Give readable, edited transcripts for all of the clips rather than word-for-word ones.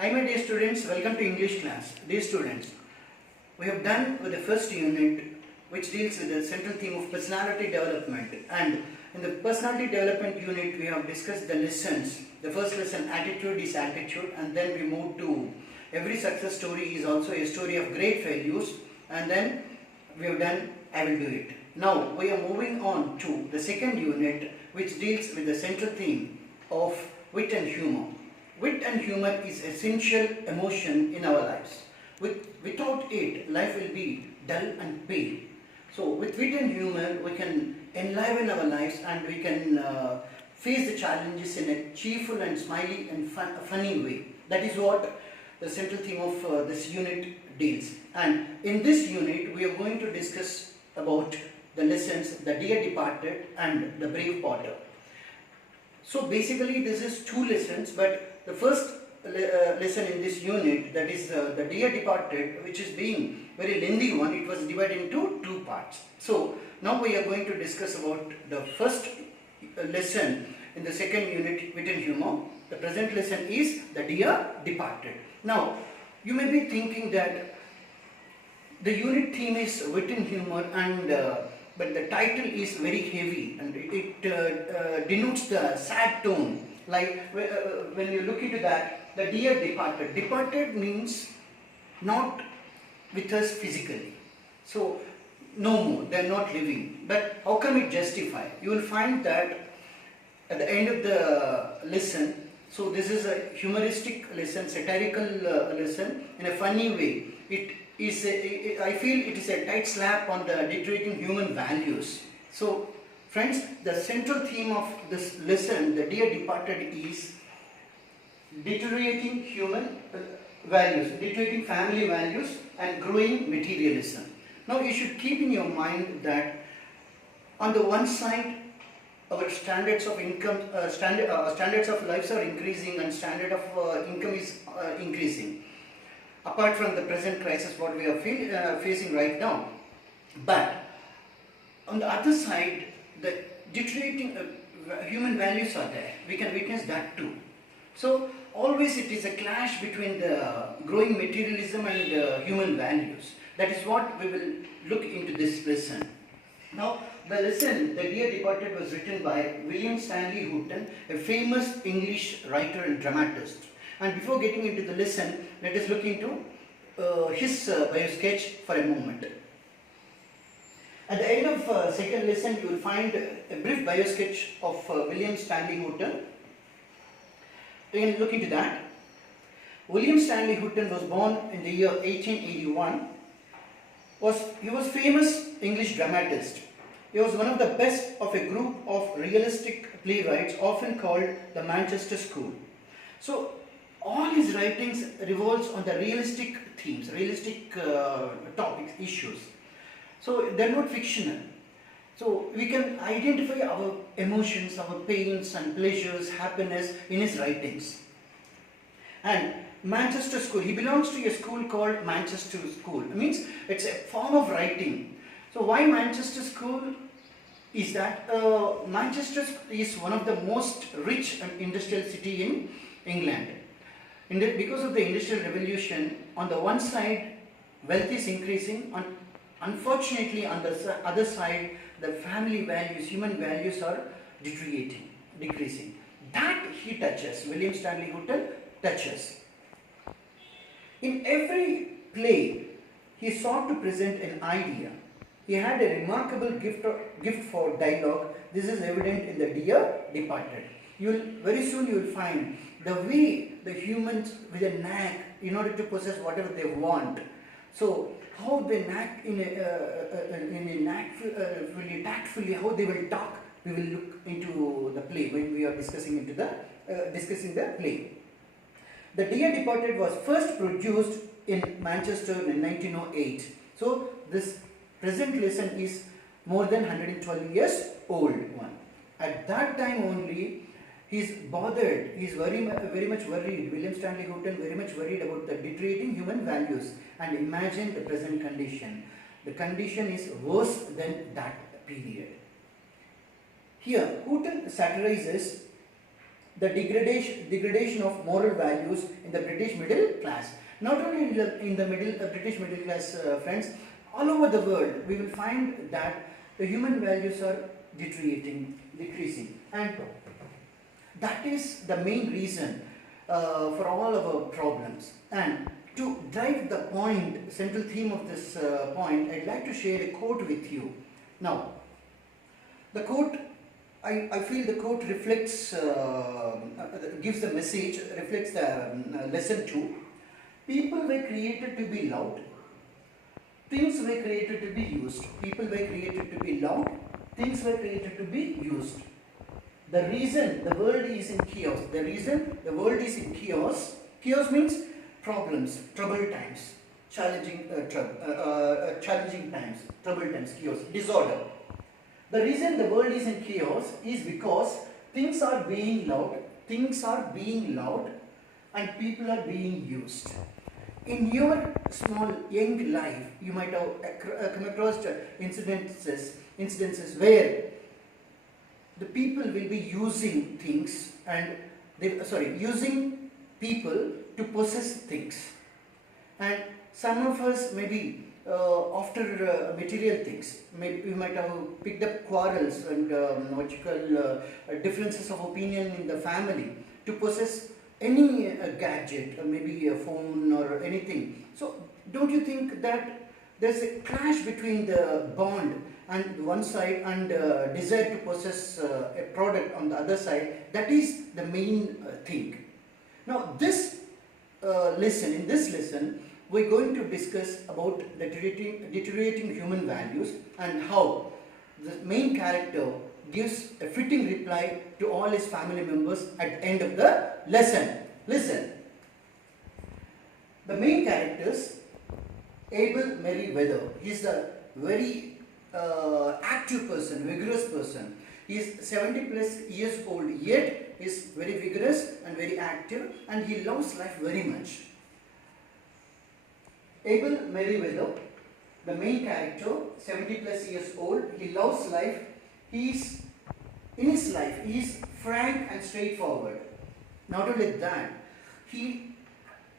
Hi my dear students, welcome to English class. Dear students, we have done with the first unit which deals with the central theme of personality development, and in the personality development unit we have discussed the lessons. The first lesson, attitude is attitude, and then we moved to every success story is also a story of great failures, and then we have done I will do it. Now we are moving on to the second unit which deals with the central theme of wit and humor. Wit and humor is essential emotion in our lives. Without it, life will be dull and pale. So with wit and humor, we can enliven our lives and we can face the challenges in a cheerful and smiley and funny way. That is what the central theme of this unit deals. And in this unit, we are going to discuss about the lessons, the Dear Departed and the Brave Potter. So basically this is two lessons, but the first lesson in this unit, that is the Dear Departed, which is being very lengthy one, it was divided into two parts. So now we are going to discuss about the first lesson in the second unit, Wit and Humor. The present lesson is the Dear Departed. Now you may be thinking that the unit theme is wit and humor, and but the title is very heavy and it denotes the sad tone. Like when you look into that, the Dear Departed. Departed means not with us physically. So no more, they are not living. But how can it justify? You will find that at the end of the lesson. So this is a humoristic lesson, satirical lesson in a funny way. I feel it is a tight slap on the deteriorating human values. So friends, the central theme of this lesson, the Dear Departed, is deteriorating human values, deteriorating family values and growing materialism. Now you should keep in your mind that on the one side, our standards of income, standards of lives are increasing and standard of income is increasing. Apart from the present crisis what we are facing right now. But on the other side, the deteriorating human values are there. We can witness that too. So always it is a clash between the growing materialism and human values. That is what we will look into this lesson. Now the lesson, The Dear Departed, was written by William Stanley Houghton, a famous English writer and dramatist. And before getting into the lesson, let us look into his bio sketch for a moment. At the end of second lesson, you will find a brief bio sketch of William Stanley Houghton. You can look into that. William Stanley Houghton was born in the year 1881. He was famous English dramatist. He was one of the best of a group of realistic playwrights, often called the Manchester School. So all his writings revolves on the realistic themes, realistic topics, issues. So they are not fictional. So we can identify our emotions, our pains and pleasures, happiness in his writings. And Manchester School, he belongs to a school called Manchester School. It means it's a form of writing. So why Manchester School is that Manchester is one of the most rich and industrial city in England. Because of the Industrial Revolution, on the one side, wealth is increasing, and unfortunately on the other side, the family values, human values are decreasing. That he touches, William Stanley Houghton touches. In every play, he sought to present an idea. He had a remarkable gift for dialogue. This is evident in the Dear Departed. Very soon you will find the way the humans with a knack in order to possess whatever they want. So how they knack tactfully, how they will talk, we will look into the play when we are discussing the play. The Dear Departed was first produced in Manchester in 1908. So this present lesson is more than 112 years old one. At that time only, he's bothered, he's very much worried, William Stanley Houghton very much worried about the deteriorating human values. And imagine the present condition. The condition is worse than that period. Here, Houghton satirizes the degradation of moral values in the British middle class. Not only in the British middle class, friends, all over the world we will find that the human values are decreasing, and that is the main reason for all of our problems. And to drive the point, central theme of this point, I'd like to share a quote with you. Now, the quote, I feel the quote reflects, gives the message, reflects the lesson 2. People were created to be loved. Things were created to be used. People were created to be loved. Things were created to be used. The reason the world is in chaos, chaos means problems, troubled times, challenging times, troubled times, chaos, disorder. The reason the world is in chaos is because things are being loved, and people are being used. In your small young life, you might have come across incidences where the people will be using things and using people to possess things. And some of us maybe after material things, maybe we might have picked up quarrels and differences of opinion in the family to possess any gadget, or maybe a phone or anything. So don't you think that there's a clash between the bond and one side and desire to possess a product on the other side? That is the main thing. Now this in this lesson we're going to discuss about the deteriorating human values and how the main character gives a fitting reply to all his family members at the end of the lesson. Listen. The main characters, Abel Merriweather, he is a very active person, vigorous person. He is 70 plus years old, yet he is very vigorous and very active, and he loves life very much. Abel Merriweather, the main character, 70 plus years old, he loves life. He is, in his life, he is frank and straightforward. Not only that, he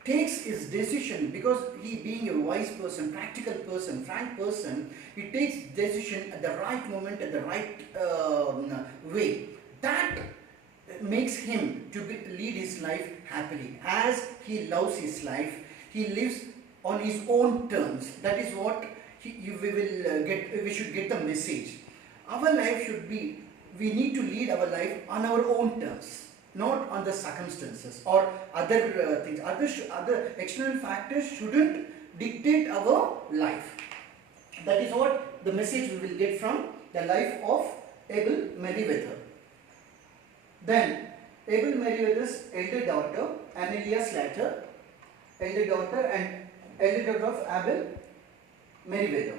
takes his decision, because he being a wise person, practical person, frank person, he takes decision at the right moment, at the right way. That makes him to lead his life happily. As he loves his life, he lives on his own terms. That is what we should get the message. Our life should be, we need to lead our life on our own terms, not on the circumstances or other things. Other external factors shouldn't dictate our life. That is what the message we will get from the life of Abel Merriweather. Then Abel Merriweather's elder daughter, Amelia Slater, elder daughter of Abel Merriweather,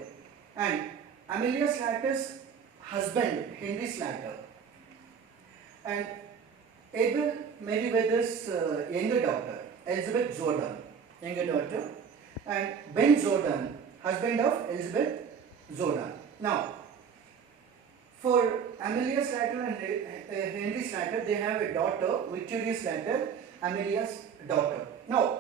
and Amelia Slater's husband, Henry Slater, and Abel Merriweather's younger daughter, Elizabeth Jordan, and Ben Jordan, husband of Elizabeth Jordan. Now, for Amelia Slater and Henry Slater, they have a daughter, Victoria Slater, Amelia's daughter. Now,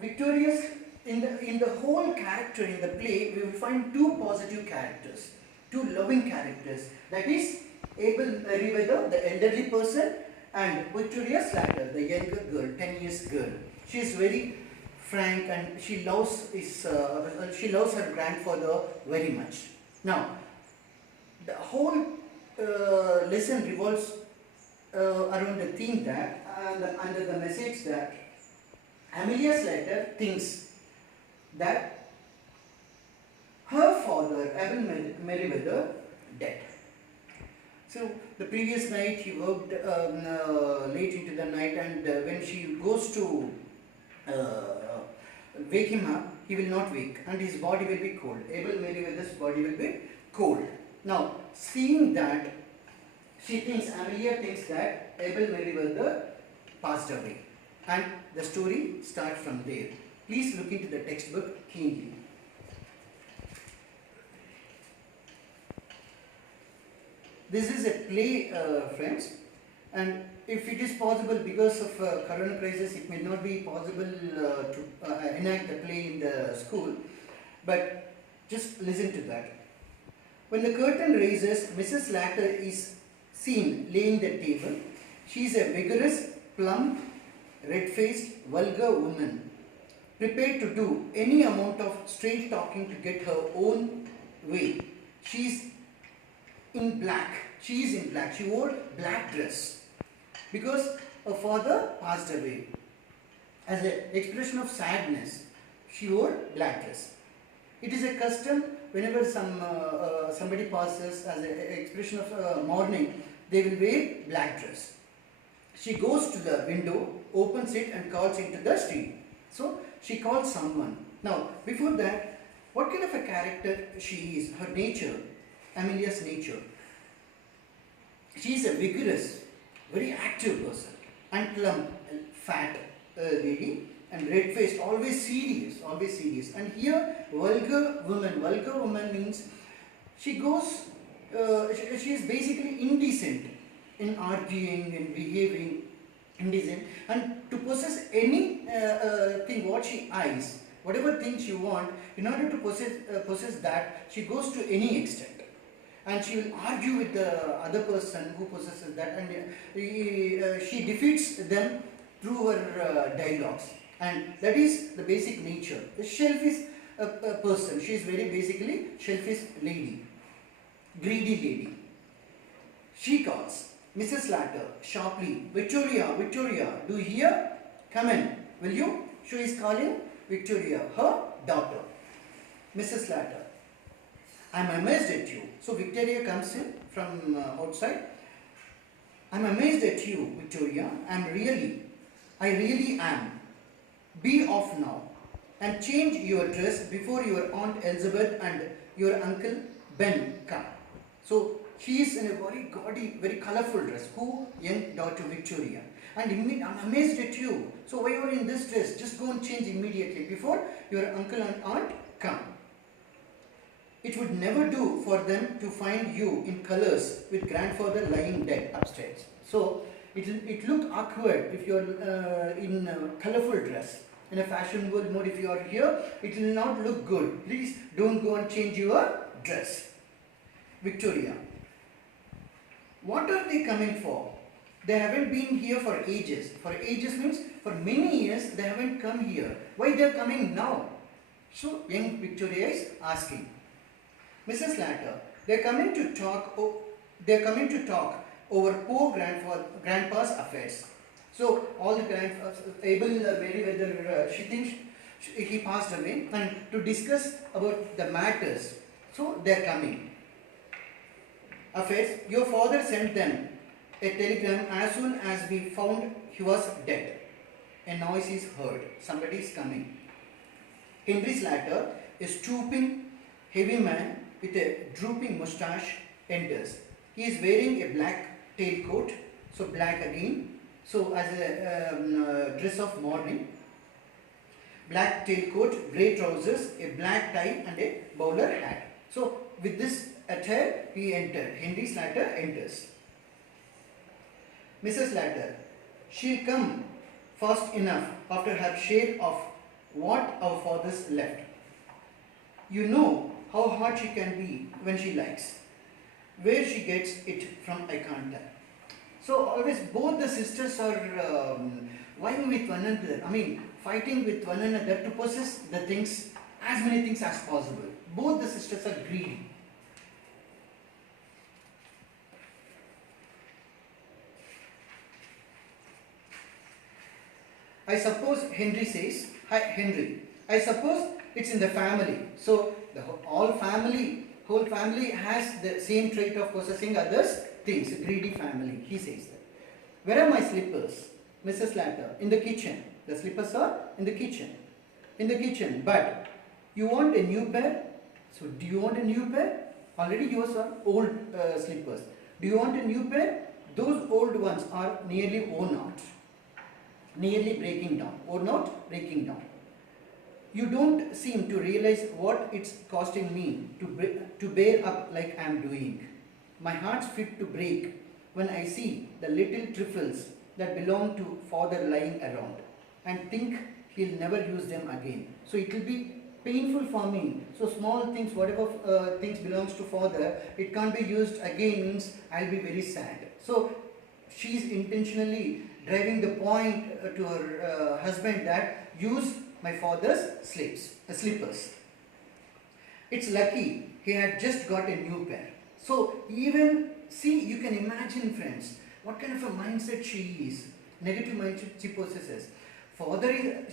Victoria's, in the whole character in the play, we will find two positive characters, two loving characters. That is Abel Merriweather, the elderly person, and Victoria Slater, the younger girl, 10 years girl. She is very frank and she loves her grandfather very much. Now, the whole lesson revolves around the theme that, under the message that Amelia Slater thinks that her father, Abel Merriweather, dead. So the previous night he worked late into the night, and when she goes to wake him up, he will not wake and his body will be cold. Abel Merriweather's body will be cold. Now, seeing that, Amelia thinks that Abel Merriweather passed away, and the story starts from there. Please look into the textbook keenly. This is a play, friends, and if it is possible, because of corona crisis, it may not be possible to enact the play in the school, but just listen to that. When the curtain raises, Mrs. Latter is seen laying the table. She is a vigorous, plump, red-faced, vulgar woman, prepared to do any amount of straight talking to get her own way. She is in black. She is in black. She wore black dress because her father passed away. As an expression of sadness, she wore black dress. It is a custom whenever somebody passes, as an expression of mourning, they will wear black dress. She goes to the window, opens it and calls into the street. So she calls someone. Now before that, what kind of a character she is, her nature, Amelia's nature. She is a vigorous, very active person, and plump, fat lady, and red-faced, always serious, always serious. And here, vulgar woman means she goes, she is basically indecent in arguing and behaving indecent, and to possess any thing what she eyes, whatever thing she want, in order to possess that, she goes to any extent. And she will argue with the other person who possesses that, and she defeats them through her dialogues. And that is the basic nature. The selfish person, she is very basically selfish lady, greedy lady. She calls Mrs. Latter sharply, Victoria, Victoria, do you hear? Come in, will you? She is calling Victoria, her daughter. Mrs. Latter, I am amazed at you. So Victoria comes in from outside. I am amazed at you, Victoria. I really am. Be off now and change your dress before your Aunt Elizabeth and your Uncle Ben come. So she is in a very gaudy, very colourful dress. Who? Young daughter Victoria. And I'm amazed at you. So why you are in this dress? Just go and change immediately before your uncle and aunt come. It would never do for them to find you in colours with grandfather lying dead upstairs. So it look awkward if you are in a colourful dress. In a fashionable mode, if you are here, it will not look good. Please don't go and change your dress. Victoria, what are they coming for? They haven't been here for ages. For ages means for many years they haven't come here. Why they are coming now? So young Victoria is asking. Mrs. Latter, they are coming to talk. They are coming to talk over poor grandpa's affairs. So all the grandfathers, Abel Meriwether, she thinks he passed away, and to discuss about the matters. So they are coming. Affairs. Your father sent them a telegram as soon as we found he was dead. A noise is heard. Somebody is coming. Henry's Latter, a stooping, heavy man with a drooping moustache, enters. He is wearing a black tailcoat, so black again. So as a dress of mourning, black tailcoat, grey trousers, a black tie and a bowler hat. So with this attire he entered. Henry's Latter enters. Mrs. Latter, she'll come fast enough after her share of what our fathers left. You know how hard she can be when she likes. Where she gets it from I can't tell. So always both the sisters are vying with one another. I mean, fighting with one another to possess the things, as many things as possible. Both the sisters are greedy. I suppose, Henry says, hi Henry, I suppose it's in the family. So the whole family has the same trait of possessing others' things, a greedy family, he says that. Where are my slippers? Mrs. Latter, in the kitchen. The slippers are in the kitchen. In the kitchen, but you want a new pair? So do you want a new pair? Already yours are old slippers. Do you want a new pair? Those old ones are nearly worn out. Nearly breaking down, or not breaking down. You don't seem to realize what it's costing me to bear up like I am doing. My heart's fit to break when I see the little trifles that belong to father lying around and think he'll never use them again. So it will be painful for me. So small things, whatever things belongs to father, it can't be used again means I'll be very sad. So she is intentionally driving the point to her husband that use my father's slippers. It's lucky he had just got a new pair. So even see, you can imagine, friends, what kind of a mindset she is. Negative mindset she possesses.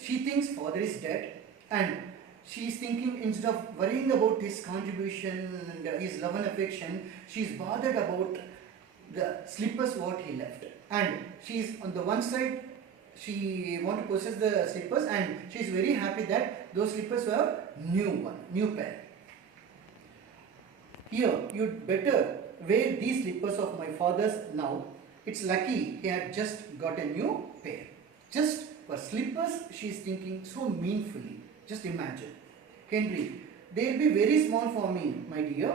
She thinks father is dead, and she is thinking, instead of worrying about his contribution and his love and affection, she is bothered about the slippers what he left. And she is on the one side, she want to possess the slippers, and she is very happy that those slippers were new pair. Here, you'd better wear these slippers of my father's now. It's lucky he had just got a new pair. Just for slippers, she is thinking so meaningfully. Just imagine. Henry, they'll be very small for me, my dear.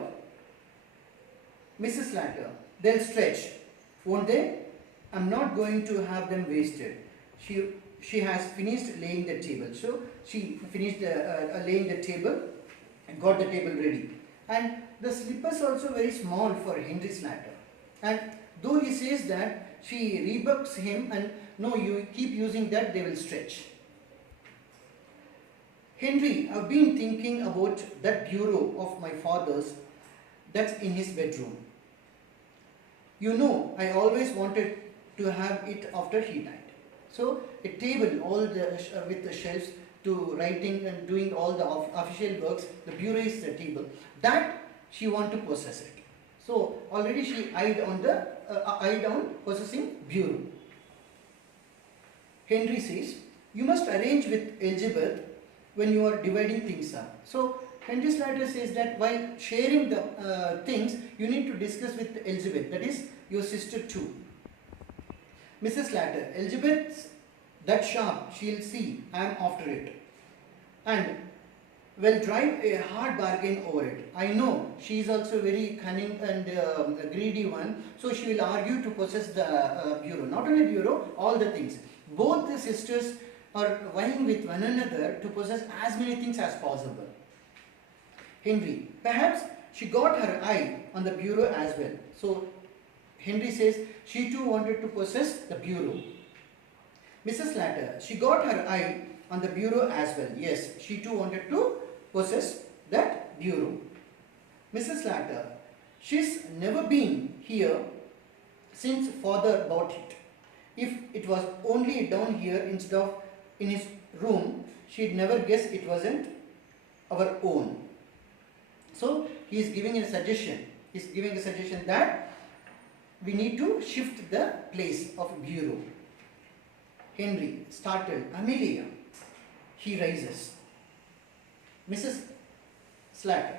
Mrs. Slater, they'll stretch, won't they? I'm not going to have them wasted. She has finished laying the table. So she finished laying the table and got the table ready. And the slippers are also very small for Henry Slater. And though he says that, she rebukes him and no, you keep using that, they will stretch. Henry, I've been thinking about that bureau of my father's that's in his bedroom. You know, I always wanted to have it after he died. So a table, all the with the shelves to writing and doing all the official works. The bureau is the table that she want to possess it. So already she eyed on possessing bureau. Henry says, you must arrange with Elizabeth when you are dividing things up. So Henry Slater says that while sharing the things, you need to discuss with Elizabeth, that is your sister too. Mrs. Slater, Elizabeth's that sharp, she'll see I am after it. And will drive a hard bargain over it. I know she is also very cunning and greedy one, so she will argue to possess the bureau. Not only bureau, all the things. Both the sisters are vying with one another to possess as many things as possible. Henry, perhaps she got her eye on the bureau as well. So Henry says she too wanted to possess the bureau. Mrs. Slater, she got her eye on the bureau as well. Yes, she too wanted to possess that bureau. Mrs. Slater, she's never been here since father bought it. If it was only down here instead of in his room, she'd never guess it wasn't our own. So he is giving a suggestion. He is giving a suggestion that we need to shift the place of bureau. Henry, startled. Amelia. He rises. Mrs. Slater.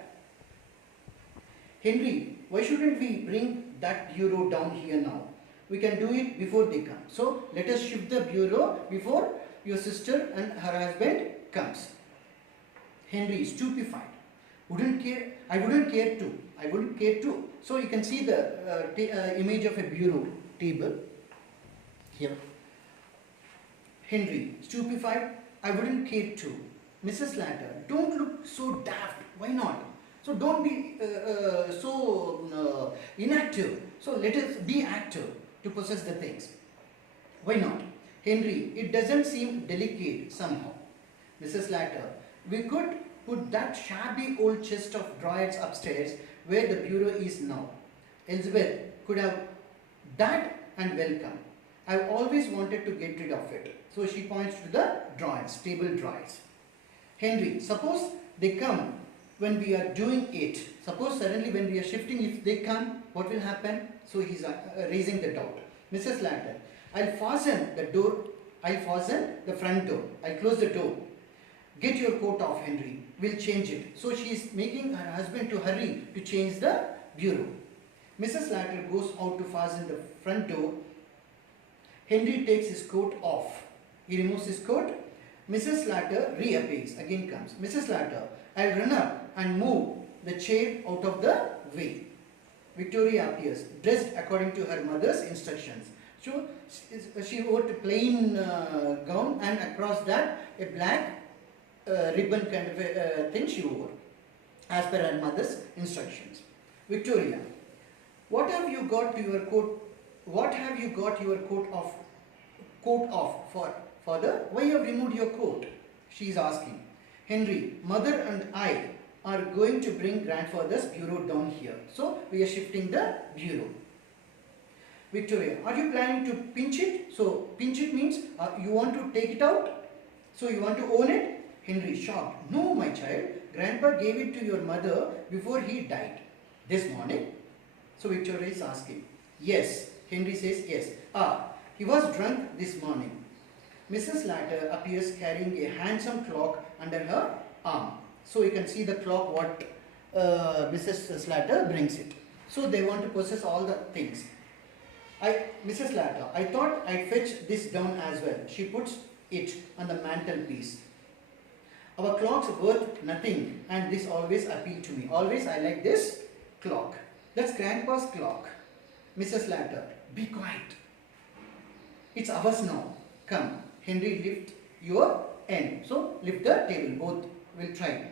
Henry, why shouldn't we bring that bureau down here now? We can do it before they come. So let us shift the bureau before your sister and her husband comes. Henry, stupefied. I wouldn't care to. So you can see the image of a bureau table here. Henry, stupefied. I wouldn't care to. Mrs. Slater, don't look so daft. Why not? So don't be so inactive. So let us be active to possess the things. Why not? Henry, it doesn't seem delicate somehow. Mrs. Slater, we could put that shabby old chest of drawers upstairs where the bureau is now. Elizabeth could have that and welcome. I've always wanted to get rid of it. So she points to the drawers, table drawers. Henry, suppose they come when we are doing it. Suppose suddenly when we are shifting, if they come, what will happen? So he's raising the doubt. Mrs. Slater, I'll fasten the front door. I'll close the door. Get your coat off, Henry. We'll change it. So she is making her husband to hurry to change the bureau. Mrs. Slater goes out to fasten the front door. Henry takes his coat off. He removes his coat. Mrs. Slater reappears. Again comes. Mrs. Slater, I'll run up and move the chair out of the way. Victoria appears, dressed according to her mother's instructions. So she wore a plain gown, and across that a black ribbon kind of a thing she wore, as per her mother's instructions. Victoria, what have you got your coat? What have you got your coat off? Coat off for, father? Why you have removed your coat? She is asking. Henry, mother and I are going to bring grandfather's bureau down here. So we are shifting the bureau. Victoria, are you planning to pinch it? So pinch it means you want to take it out? So you want to own it? Henry, shocked. No, my child. Grandpa gave it to your mother before he died. This morning? So Victoria is asking. Yes. Henry says yes. He was drunk this morning. Mrs. Latter appears carrying a handsome clock under her arm. So you can see the clock what Mrs. Slater brings it. So they want to possess all the things. Mrs. Slater, I thought I'd fetch this down as well. She puts it on the mantelpiece. Our clock's worth nothing, and this always appealed to me. Always I like this clock. That's Grandpa's clock. Mrs. Slater, be quiet. It's ours now. Come, Henry, lift your end. So lift the table. Both will try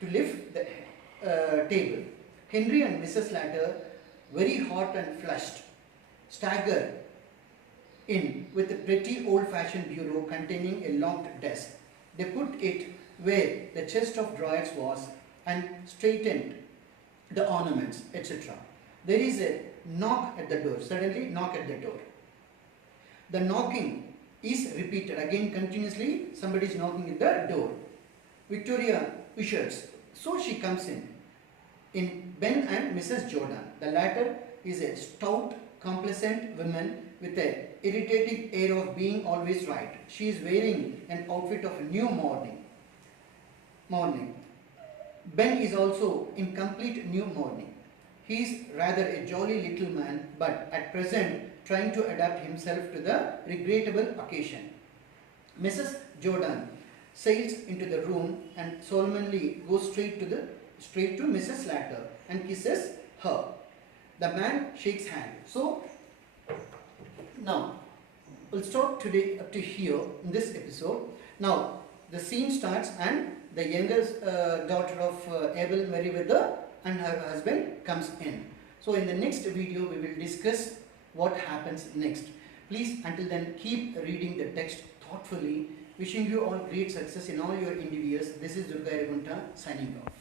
to lift the table. Henry and Mrs. Slater, very hot and flushed, stagger in with a pretty old-fashioned bureau containing a locked desk. They put it where the chest of drawers was and straightened the ornaments, etc. There is a knock at the door. Suddenly, knock at the door. The knocking is repeated again continuously. Somebody is knocking at the door. Victoria ushers. So she comes in Ben and Mrs. Jordan. The latter is a stout, complacent woman with an irritating air of being always right. She is wearing an outfit of new mourning. Ben is also in complete new mourning. He is rather a jolly little man, but at present trying to adapt himself to the regrettable occasion. Mrs. Jordan sails into the room and solemnly goes straight to Mrs. Slater and kisses her. The man shakes hand. So now we'll stop today up to here in this episode. Now the scene starts and the youngest daughter of Abel Meriwether and her husband comes in. So in the next video we will discuss what happens next. Please until then keep reading the text thoughtfully. Wishing you all great success in all your endeavors. This is Durga Iragunta signing off.